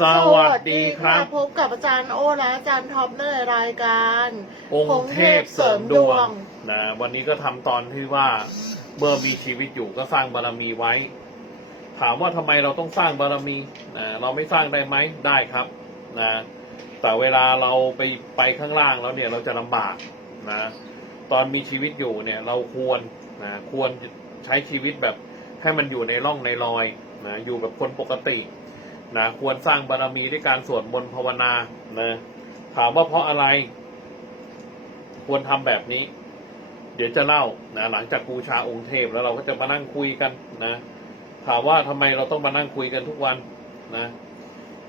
สวัสดีครับ พบกับอาจารย์โอและอาจารย์ท็อปในรายการองค์เทพเสริมดวงนะวันนี้ก็ทำตอนที่ว่าเมื่อมีชีวิตอยู่ก็สร้างบารมีไว้ ถามว่าทำไมเราต้องสร้างบารมีนะเราไม่สร้างได้ไหมได้ครับนะแต่เวลาเราไปไปข้างล่างแล้วเนี่ยเราจะลำบากนะตอนมีชีวิตอยู่เนี่ยเราควรนะควรใช้ชีวิตแบบให้มันอยู่ในร่องในรอยนะอยู่แบบคนปกติ นะควรสร้างบารมีด้วยการสวดมนต์ภาวนานะถามว่าเพราะอะไร ควรทำแบบนี้ เดี๋ยวจะเล่านะหลังจากบูชาองค์เทพแล้วเราก็จะมานั่งคุยกันนะถามว่าทำไมเราต้องมานั่งคุยกันทุกวันนะ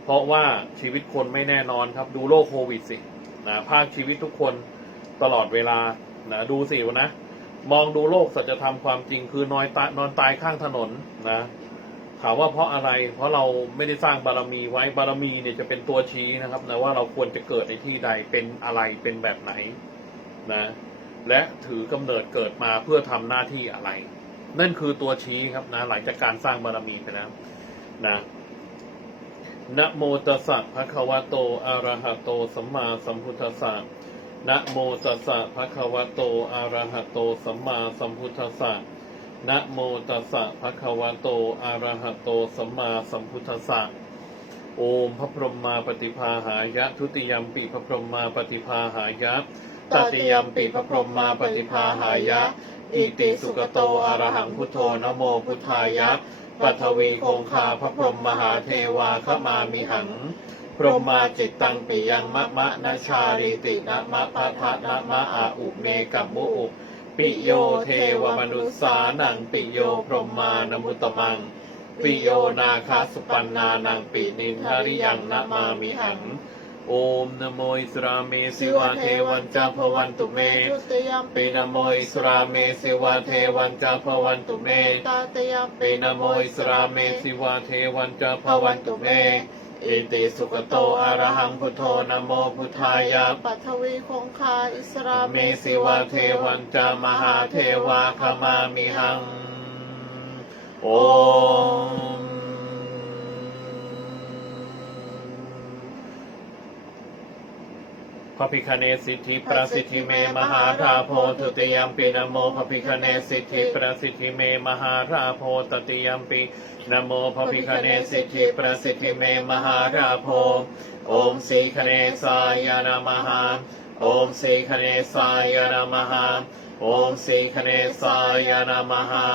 เพราะว่าชีวิตคนไม่แน่นอนครับ ดูโรคโควิดสินะภาคชีวิตทุกคนตลอดเวลานะดูสิวะนะมองดูโลกสัจธรรมความจริงคือนอนตายนอนตายข้างถนนนะ ถามว่าเพราะอะไร เพราะเราไม่ได้สร้างบารมีไว้บารมีเนี่ยจะเป็นตัวชี้นะครับนะว่าเราควรจะเกิดในที่ใดเป็นอะไรเป็นแบบไหนนะ และถือกำเนิดเกิดมาเพื่อทำหน้าที่อะไร นั่นคือตัวชี้ครับนะหลังจากการสร้างบารมีไปแล้วนะนะโมตัสสะภะคะวะโตอะระหะโตสัมมาสัมพุทธัสสะนะโมตัสสะภะคะวะโตอะระหะโตสัมมาสัมพุทธัสสะ นะโมตัสสะภะคะวะโต อะระหะโต สัมมาสัมพุทธัสสะ โอมพระพรหมมาปฏิภาหายะ ทุติยมปิพระพรหมมาปฏิภาหายะตติยมปิพระพรหมมาปฏิภาหายะ อิติสุกโต อะระหังพุทโธนะโมพุทธายะปัทวีคงคาพระพรหมมหาเทวาขมามิหัง พรหมาจิตตังปิยังมะมะนาชาริตินะมะปะทะนะมะอาอุเมกัมมุอุ ปิโยเทวมนุสสานังปิโยพรหมานมุตมัง ปิโยนาคาสุปันนานังปินินทาริยังนะมามิหังโอมนะโมอิสราเมสิวะเทวันจาภวันตุเมตติยมปินะโมอิสราเมสิวะเทวันจาภวันตุเมตติยมปินะโมอิสราเมสิวะเทวันจาภวันตุเม อิติสุกโตอะระหังพุทโธนะโมพุทธายะปัทวีคงคาอิสราเมสิวะเทวันจามหาเทวาขมามิหัง โอ พระพิคเนสิทธิประสิทธิเมมหาราโพตุติยมปีนโมพระพิคเนสิทธิประสิทธิเมมหาราโพตติยมปีนโมพระพิคเนสิทธิประสิทธิเมมหาราโพโอมสีคเนสายนะมหาโอมสีคเนสายนะมหาโอมสีคเนสายนะมหา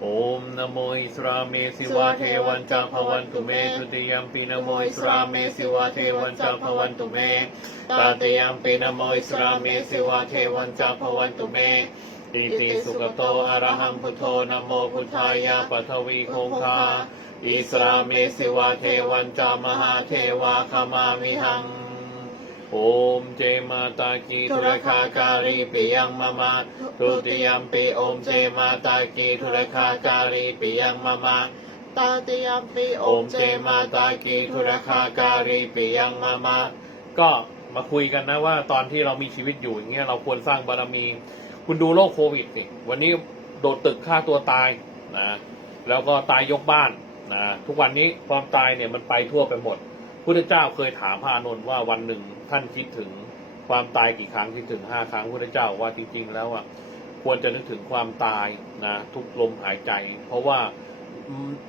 โอมนโมอิสราเมสิวะเทวันจาภวันตุเมตุติยมปีนโมอิสราเมสิวะเทวันจาภวันตุเมตาติยมปีนโมอิสราเมสิวะเทวันจาภวันตุเมอิติสุกโตอรหังพุทโธนโมพุทธายะปัทวีคงคาอิสราเมสิวะเทวันจามหาเทวาขมามิหัง โอมเจมาตากีทุรคาการีปิยังมะมาทุติยมปีโอมเจมาตากีทุรคาการีปิยังมะมาตาติยมปีโอมเจมาตากีทุรคาการีปิยังมามาก็มาคุยกันนะว่าตอนที่เรามีชีวิตอยู่อย่างเงี้ยเราควรสร้างบารมี คุณดูโรคโควิดสิวันนี้โดดตึกฆ่าตัวตายนะแล้วก็ตายยกบ้านนะทุกวันนี้ความตายเนี่ยมันไปทั่วไปหมด พุทธเจ้าเคยถามพระอานนท์ว่าวันหนึ่งท่านคิดถึงความตายกี่ครั้งคิดถึงห้าครั้งพุทธเจ้าว่าจริง ๆ แล้วอะควรจะนึกถึงความตายนะทุกลมหายใจ เพราะว่า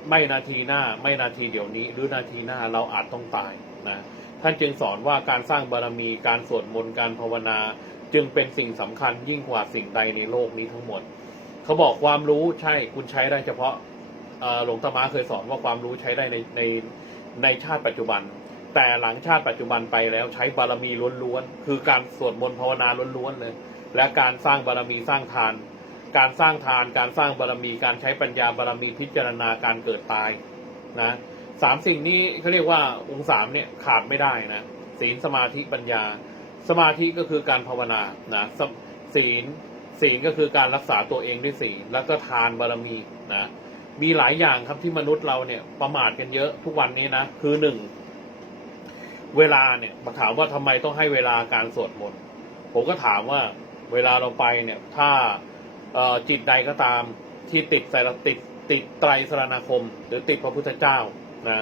ไม่นาทีหน้าไม่นาทีเดี๋ยวนี้ หรือนาทีหน้าเราอาจต้องตายนะท่านจึงสอนว่าการสร้างบารมี การสวดมนต์การภาวนา จึงเป็นสิ่งสำคัญยิ่งกว่าสิ่งใดในโลกนี้ทั้งหมด เขาบอกความรู้ใช่คุณใช้ได้เฉพาะหลวงตามาเคยสอนว่าความรู้ใช้ได้ในในในชาติปัจจุบัน แต่หลังชาติปัจจุบันไปแล้วใช้บารมีล้วนๆ คือการสวดมนต์ภาวนาล้วนๆเลย และการสร้างบารมีสร้างทาน การสร้างทาน การสร้างบารมี การใช้ปัญญาบารมีพิจารณาการเกิดตายนะสามสิ่งนี้เขาเรียกว่าองค์สามเนี่ยขาดไม่ได้นะศีลสมาธิปัญญา สมาธิก็คือการภาวนานะศีลศีลก็คือการรักษาตัวเองด้วยศีลแล้วก็ทานบารมีนะมีหลายอย่างครับที่มนุษย์เราเนี่ยประมาทกันเยอะทุกวันนี้นะคือหนึ่ง เวลาเนี่ยมาถามว่าทำไมต้องให้เวลาการสวดมนต์ผมก็ถามว่าเวลาเราไปเนี่ย ถ้าเอ่อจิตใดก็ตามที่ติดใส่ติดติดไตรสรณคม หรือติดพระพุทธเจ้านะ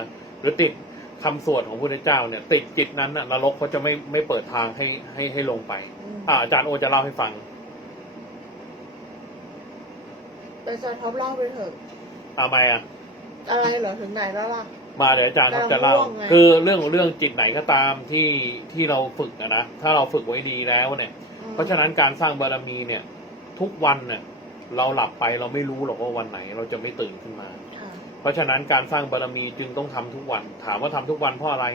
หรือติดคำสวดของพระพุทธเจ้าเนี่ย ติดจิตนั้นน่ะนรกเขาจะไม่ไม่เปิดทางให้ให้ให้ลงไปอืมอ่าอาจารย์โอจะเล่าให้ฟังอาจารย์ท็อปเล่าไปเถอะทำไมอะ อะไรเหรอถึงไหนแล้วล่ะ มาเดี๋ยวอาจารย์เขาจะกำลังเล่าง่วงไง คือเรื่องของเรื่องจิตไหนก็ตามที่ที่เราฝึกอะนะถ้าเราฝึกไว้ดีแล้วเนี่ย อืมเพราะฉะนั้นการสร้างบารมีเนี่ย ทุกวันเนี่ยเราหลับไปเราไม่รู้หรอกว่าวันไหน เราจะไม่ตื่นขึ้นมา ค่ะเพราะฉะนั้นการสร้างบารมีจึงต้องทำทุกวัน ถามว่าทำทุกวันเพราะอะไร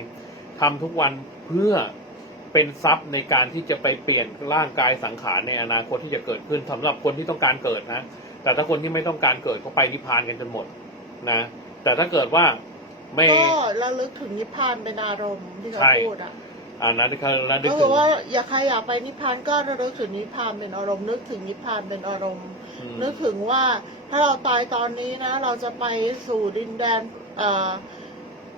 ทำทุกวันเพื่อเป็นทรัพย์ในการที่จะไปเปลี่ยนร่างกายสังขารในอนาคตที่จะเกิดขึ้นสำหรับคนที่ต้องการเกิดนะ แต่ถ้าคนที่ไม่ต้องการเกิดก็ไปนิพพานกันจนหมดนะ แต่ถ้าเกิดว่า ไม่ ก็ระลึกถึงนิพพานเป็นอารมณ์ที่เขาใช่ พูดอะอ่านั้นคือระลึกก็ถึคืองว่าอยากใครอยากไปนิพพานก็ระลึกถึงนิพพานเป็นอารมณ์นึกถึงนิพพานเป็นอารมณ์ อืม นึกถึงว่าถ้าเราตายตอนนี้นะ เราจะไปสู่ดินแดนเอ่อ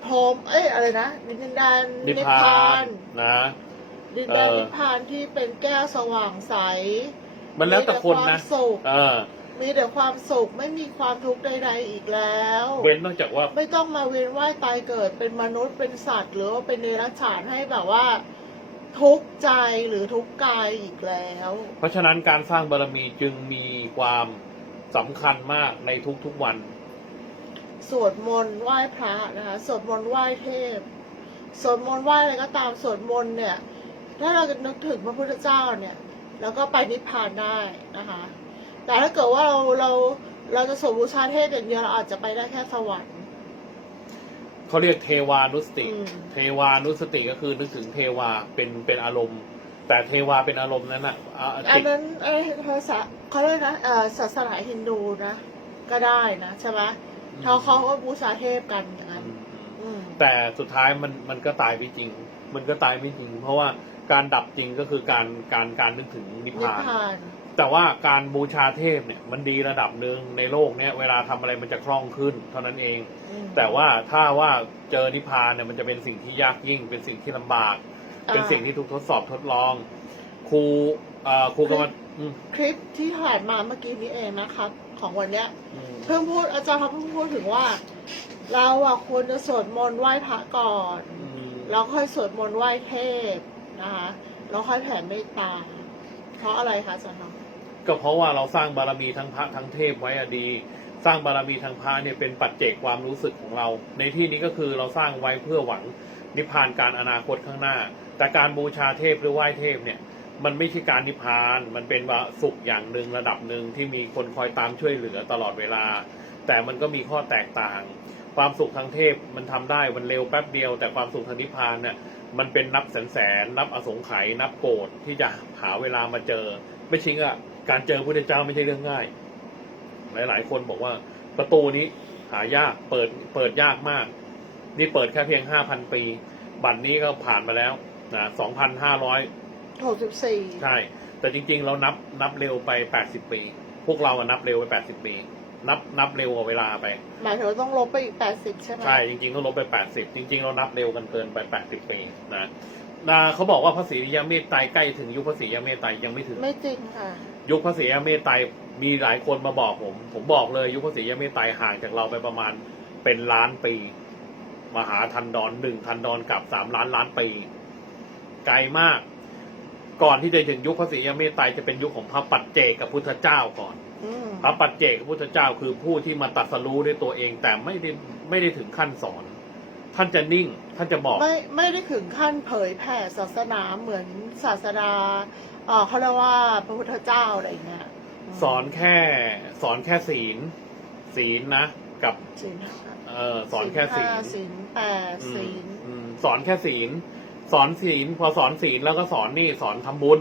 พรหมเอ้ยอะไรนะดินแดนนิพพานนะ ดินแดนเออนิพพานที่เป็นแก้วสว่างใสมันแล้วแต่คนมีนะความสุข เออ มีแต่ความสุขไม่มีความทุกข์ใดๆอีกแล้ว เว้นนอกจากว่า ไม่ต้องมาเวียนว่ายตายเกิดเป็นมนุษย์เป็นสัตว์ หรือว่าเป็นเนรัจฉานให้แบบว่า ทุกข์ใจหรือทุกข์กายอีกแล้ว เพราะฉะนั้นการสร้างบารมีจึงมีความสำคัญมากในทุกๆวัน สวดมนต์ไหว้พระนะคะสวดมนต์ไหว้เทพ สวดมนต์ไหว้อะไรก็ตามสวดมนต์เนี่ย ถ้าเราจะนึกถึงพระพุทธเจ้าเนี่ย แล้วก็ไปนิพพานได้นะคะ แต่ถ้าเกิดว่าเราเราเราจะสวดบูชาเทพอย่างเดียวเราอาจจะไปได้แค่สวรรค์ เขาเรียกเทวานุสติ อืม เทวานุสติก็คือนึกถึงเทวาเป็นเป็นอารมณ์ แต่เทวาเป็นอารมณ์นั้นอะอะอันจิตนั้นไอ้ภาษาเขาเรียกนะเอ่อศาสนาฮินดูนะ ก็ได้นะใช่ไหมเขาเขาก็บูชาเทพกันอย่างอืนั้นมอืมอืม แต่สุดท้ายมันมันก็ตายไม่จริง มันก็ตายไม่จริง เพราะว่าการดับจริงก็คือการการการนึกถึงนิพนิพพาน พาน แต่ว่าการบูชาเทพเนี่ยมันดีระดับหนึ่งในโลกเนี้ยเวลาทำอะไรมันจะคล่องขึ้น เท่านั้นเองอืมแต่ว่าถ้าว่าเจอนิพพานเนี่ยมันจะเป็นสิ่งที่ยากยิ่ง เป็นสิ่งที่ลำบากอ่าเป็นสิ่งที่ถูกทดสอบทดลอง ครูเอ่อครูก็มาอืมคลิปที่ผ่านมาเมื่อกี้นี้เองนะครับ ของวันเนี้ยอืมเพิ่งพูดอาจารย์เขาเพิ่งพูดถึงว่า เราอะควรจะสวดมนต์ไหว้พระก่อนอืมแล้วค่อยสวดมนต์ไหว้เทพนะคะแล้วค่อยแผ่เมตตา เพราะอะไรคะอาจารย์น้องก็เพราะว่าเราสร้างบารมีทั้งพระทั้งเทพไว้อะดี สร้างบารมีทางพระเนี่ยเป็นปัจเจกความรู้สึกของเรา ในที่นี้ก็คือเราสร้างไว้เพื่อหวังนิพพานการอนาคตข้างหน้า แต่การบูชาเทพหรือไหว้เทพเนี่ย มันไม่ใช่การนิพพาน มันเป็นว่าสุขอย่างหนึ่งระดับหนึ่งที่มีคนคอยตามช่วยเหลือตลอดเวลา แต่มันก็มีข้อแตกต่าง ความสุขทางเทพมันทำได้มันเร็วแป๊บเดียว แต่ความสุขทางนิพพานเนี่ยมันเป็นนับแสนแสนนับอสงไขยนับโกรธที่จะหาเวลามาเจอ ไม่จริงอะการเจอพระพุทธเจ้าไม่ใช่เรื่องง่าย หลาย ๆ คนบอกว่าประตูนี้หายากเปิดเปิดยากมาก นี่เปิดแค่เพียงห้าพันปี บัตรนี้ก็ผ่านมาแล้วนะสองพันห้าร้อยหกสิบสี่ใช่ แต่จริง ๆ เรานับนับเร็วไปแปดสิบปี พวกเราอะนับเร็วไปแปดสิบปี นับนับเร็วกว่าเวลาไป หมายถึงว่าต้องลบไปอีกแปดสิบใช่ไหมใช่จริงๆต้องลบไปแปดสิบจริง ๆ เรานับเร็วกันเกินไปแปดสิบปีนะนะเขาบอกว่าพระศรีอริยเมตไตรใกล้ถึงยุคพระศรีอริยเมตไตรยังไม่ถึง ไม่จริงค่ะ ยุคพระศรีอริยเมตไตรมีหลายคนมาบอกผม ผมบอกเลย ยุคพระศรีอริยเมตไตรห่างจากเราไปประมาณเป็นล้านปี มหาทันดอนหนึ่งทันดอนกับสามล้านล้านปีไกลมาก ก่อนที่จะถึงยุคพระศรีอริยเมตไตรจะเป็นยุคของพระปัจเจกกับพุทธเจ้าก่อนอืม พระปัจเจกพุทธเจ้าคือผู้ที่มาตรัดสรู้ด้วยตัวเอง แต่ไม่ได้ไม่ได้ถึงขั้นสอน ท่านจะนิ่ง ท่านจะบอก ไม่ไม่ได้ถึงขั้นเผยแผ่ศาสนาเหมือนศาสดาเอ่อเขาเรียกว่าพระพุทธเจ้าอะไรอย่างเงี้ยมสอนแค่สอนแค่ศีล ศีลนะ กับศีลเออสอนแค่ศีห้าลศีลแปดอืมศีลอืมสอนแค่ศีล สอนศีล พอสอนศีลแล้วก็สอนนี่สอนทำบุญ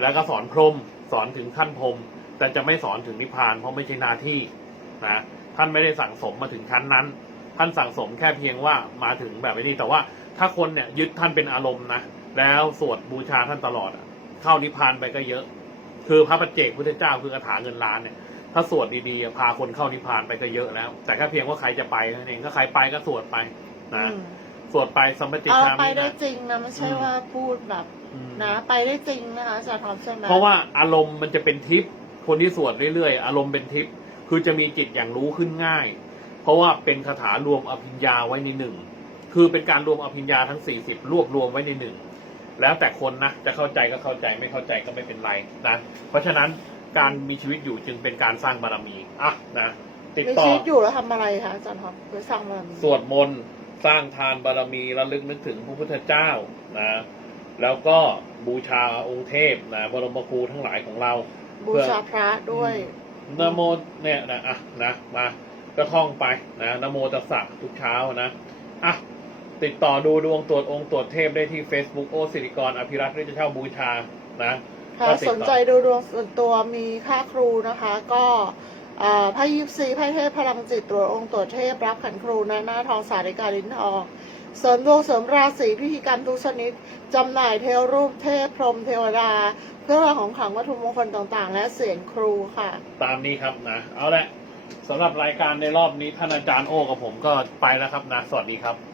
แล้วก็สอนพรหมสอนถึงขั้นพรหม แต่จะไม่สอนถึงนิพพานเพราะไม่ใช่หน้าที่นะท่านไม่ได้สั่งสมมาถึงชั้นนั้น ท่านสั่งสมแค่เพียงว่ามาถึงแบบนี้แต่ว่าถ้าคนเนี่ยยึดท่านเป็นอารมณ์นะแล้วสวดบูชาท่านตลอดอะเข้านิพพานไปก็เยอะ คือพระปัจเจกพุทธเจ้าคือคาถาเงินล้านเนี่ยถ้าสวดดีๆอะพาคนเข้านิพพานไปก็เยอะแล้ว แต่แค่เพียงว่าใครจะไปเท่านั่นเองถ้าใครไปก็สวดไปนะอืมสวดไปสมมติเอาชาไปมิได้นะจริงนะไม่ใช่อืมว่าพูดแบบอืมนะไปได้จริงนะคะอาจารย์ทอมใช่ไหมเพราะว่าอารมณ์มันจะเป็นทิพย์ คนที่สวดเรื่อยๆ อารมณ์เป็นทิพย์คือจะมีจิตอย่างรู้ขึ้นง่าย เพราะว่าเป็นคาถารวมอภิญญาไว้ในหนึ่งคือเป็นการรวมอภิญญาทั้ง 40 รวบรวมไว้ในหนึ่งแล้วแต่คนนะจะเข้าใจก็เข้าใจไม่เข้าใจก็ไม่เป็นไรนะเพราะฉะนั้นการมีชีวิตอยู่จึงเป็นการสร้างบารมีอะนะติดมีต่อชีวิตอยู่แล้วทำอะไรคะอาจารย์ท็อปไปสร้างบารมีสวดมนต์สร้างทานบารมีระลึกนึกถึงพระพุทธเจ้านะแล้วก็บูชาองค์เทพนะบรมครูทั้งหลายของเรา บูชาพระด้วยนะโมเนี่ยนะอะนะมาก็ท่องไปนะนะโมตัสสะทุกเช้านะอะติดต่อดูดวงตรวจองค์ตรวจเทพได้ที่ Facebook โอสิริกรอภิรัตน์หรือจะเช่าบูชานะค่ะก็ติดต่อสนใจดูดวงส่วนตัวมีค่าครูนะคะ ก็อ่าไพ่ยิปซีไพ่เทพพลังจิตตรวจองค์ตรวจเทพรับขันครูนะหน้าทองสาริกาลิ้นทอง เสริมดวงเสริมราศีพิธีกรรมทุกชนิดจำหน่ายเทวรูปเทพพรหมเทวดา เครื่องรางของขลังวัตถุมงคลต่างๆ และเสียงครูค่ะ ตามนี้ครับนะ เอาละสำหรับรายการในรอบนี้ท่านอาจารย์โอ้กับผมก็ไปแล้วครับนะ สวัสดีครับ